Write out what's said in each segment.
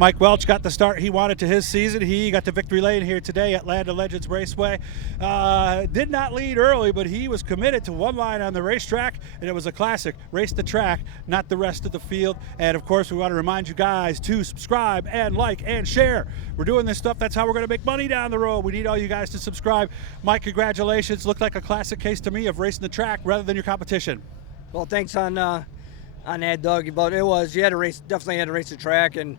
Mike Welch got the start he wanted to his season. He got the victory lane here today at Land of Legends Raceway. Did not lead early, but he was committed to one line on the racetrack, and it was a classic. Race the track, not the rest of the field. And of course, we want to remind you guys to subscribe and like and share. We're doing this stuff. That's how we're going to make money down the road. We need all you guys to subscribe. Mike, congratulations. Looked like a classic case to me of racing the track rather than your competition. Well, thanks on that, Doug. But it was, you had to race, definitely had to race the track, and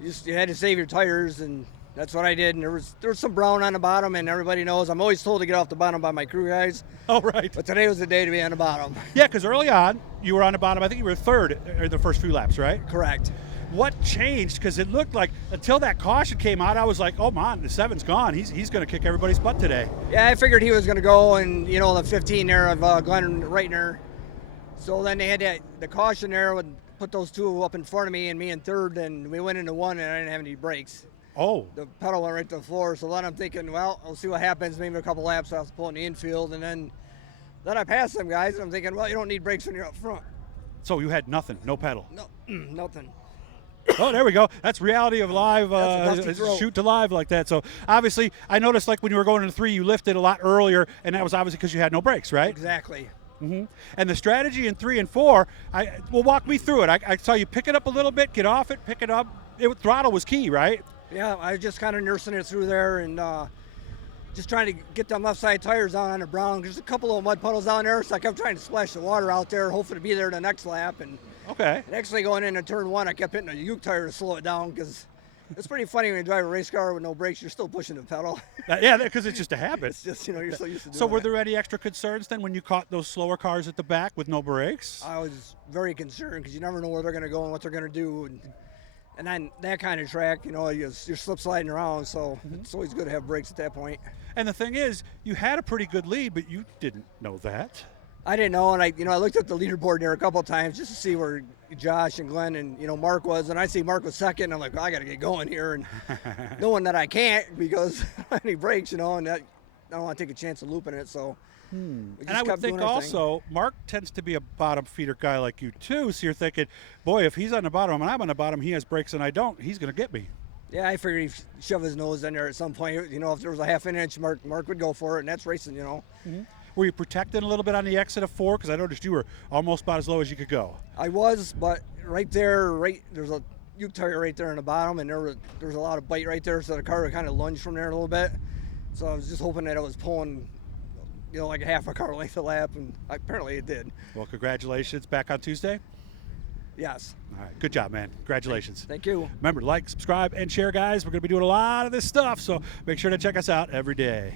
you had to save your tires, and that's what I did. And there was some brown on the bottom, and everybody knows I'm always told to get off the bottom by my crew guys. Oh, right. But today was the day to be on the bottom. Yeah, because early on, you were on the bottom. I think you were third in the first few laps, right? Correct. What changed? Because it looked like until that caution came out, I was like, oh, man, the 7's gone. He's going to kick everybody's butt today. Yeah, I figured he was going to go, and, the 15 there of Glenn Reitner. So then they had the caution there would put those two up in front of me and me in third, and we went into one, and I didn't have any brakes. Oh. The pedal went right to the floor, so then I'm thinking, well, we'll see what happens. Maybe a couple laps I was pulling the infield, and then I passed them guys, and I'm thinking, well, you don't need brakes when you're up front. So you had nothing, no pedal? No, nothing. Oh, there we go. That's reality of live, shoot to live like that. So obviously, I noticed like when you were going into 3, you lifted a lot earlier, and that was obviously because you had no brakes, right? Exactly. Mm-hmm. And the strategy in 3 and 4, well, walk me through it. I saw you pick it up a little bit, get off it, pick it up. Throttle was key, right? Yeah, I was just kind of nursing it through there and just trying to get them left side tires on the brown. There's a couple of mud puddles down there, so I kept trying to splash the water out there, hoping to be there the next lap. And okay. Actually going into turn 1, I kept hitting a Uke tire to slow it down because it's pretty funny when you drive a race car with no brakes, you're still pushing the pedal. Yeah, because it's just a habit. It's just, you're so used to doing So were there any extra concerns then when you caught those slower cars at the back with no brakes? I was very concerned because you never know where they're going to go and what they're going to do. And then that kind of track, you're slip sliding around, so it's always good to have brakes at that point. And the thing is, you had a pretty good lead, but you didn't know that. I didn't know, and I looked at the leaderboard there a couple of times just to see where Josh and Glenn and Mark was, and I see Mark was second, and I'm like, I got to get going here, and knowing that I can't because I don't have any brakes, and that I don't want to take a chance of looping it, so. And I would think also, Mark tends to be a bottom feeder guy like you too, so you're thinking, boy, if he's on the bottom and I'm on the bottom, he has brakes and I don't, he's going to get me. Yeah, I figured he'd shove his nose in there at some point. If there was a half an inch, Mark would go for it, and that's racing, Mm-hmm. Were you protecting a little bit on the exit of 4? Because I noticed you were almost about as low as you could go. I was, but right there, there's a Uke tire right there in the bottom, and there was a lot of bite right there, so the car would kind of lunge from there a little bit. So I was just hoping that it was pulling, like a half a car length a lap, and apparently it did. Well, congratulations. Back on Tuesday? Yes. All right. Good job, man. Congratulations. Thank you. Remember, like, subscribe, and share, guys. We're going to be doing a lot of this stuff, so make sure to check us out every day.